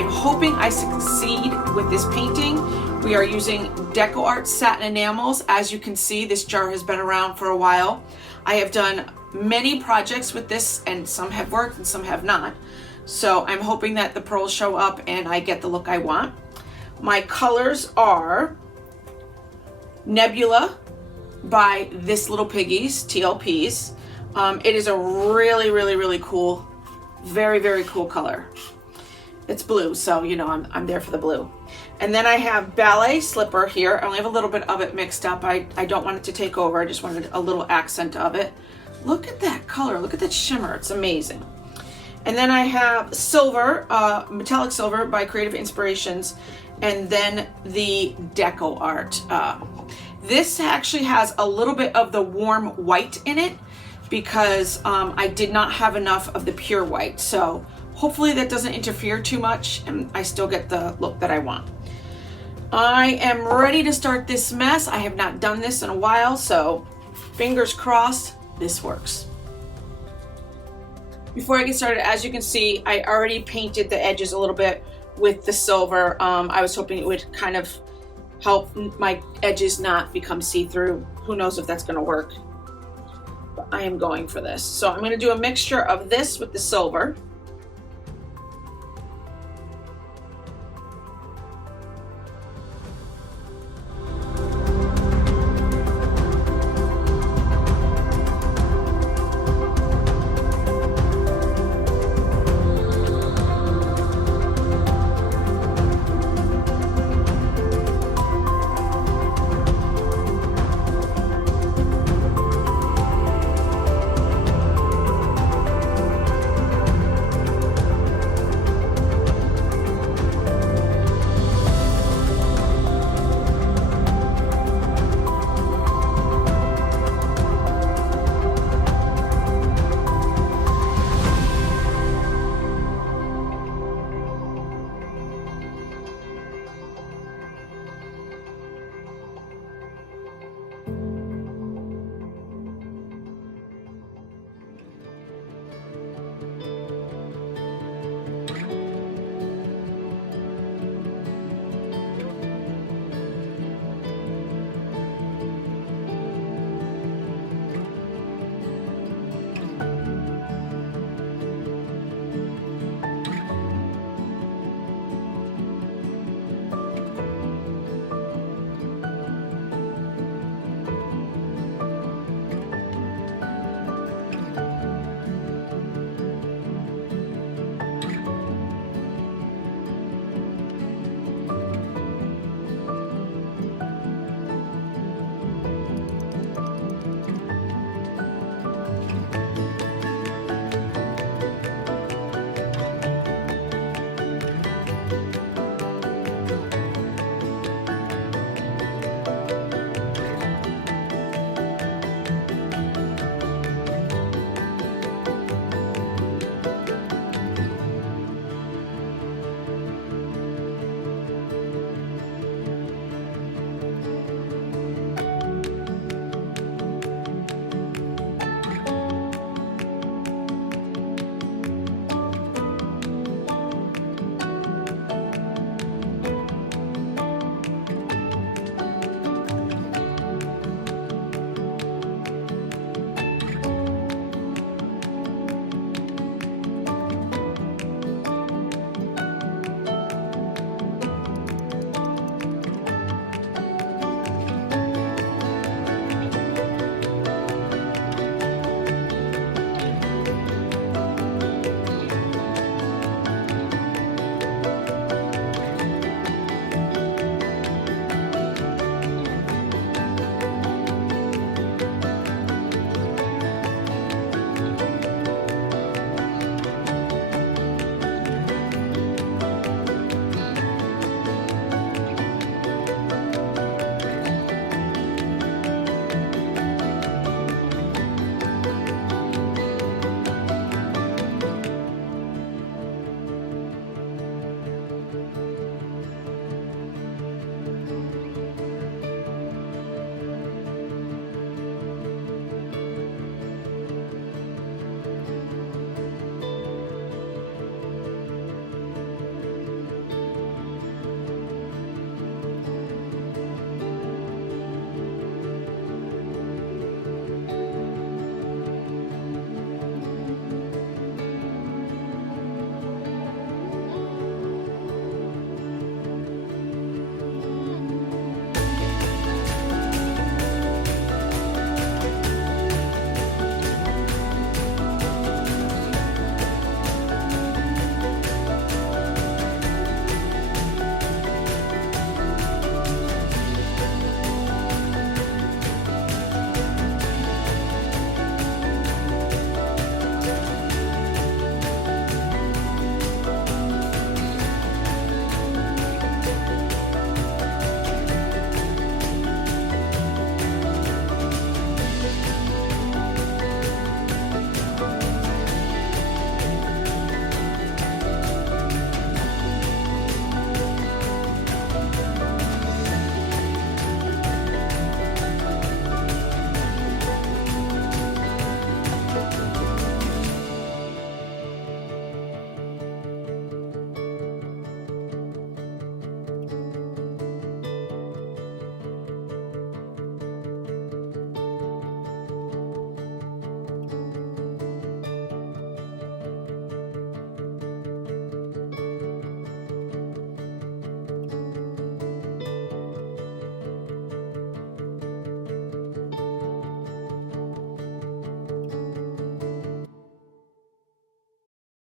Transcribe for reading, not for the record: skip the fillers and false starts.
I'm hoping I succeed with this painting. We are using Art Satin Enamels. As you can see, this jar has been around for a while. I have done many projects with this, and some have worked and some have not. So I'm hoping that the pearls show up and I get the look I want. My colors are Nebula by This Little Piggies, TLPs. It is a really cool, very cool color. It's blue, so you know I'm there for the blue. And then I have Ballet Slipper here. I only have a little bit of it mixed up. I don't want it to take over. I just wanted a little accent of it. Look at that color. Look at that shimmer. It's amazing. And then I have Silver, Metallic Silver by Creative Inspirations, and then the Deco Art. This actually has a little bit of the warm white in it because I did not have enough of the pure white. So hopefully that doesn't interfere too much and I still get the look that I want. I am ready to start this mess. I have not done this in a while, so fingers crossed this works. Before I get started, as you can see, I already painted the edges a little bit with the silver. I was hoping it would kind of help my edges not become see-through. Who knows if that's gonna work, but I am going for this. So I'm gonna do a mixture of this with the silver.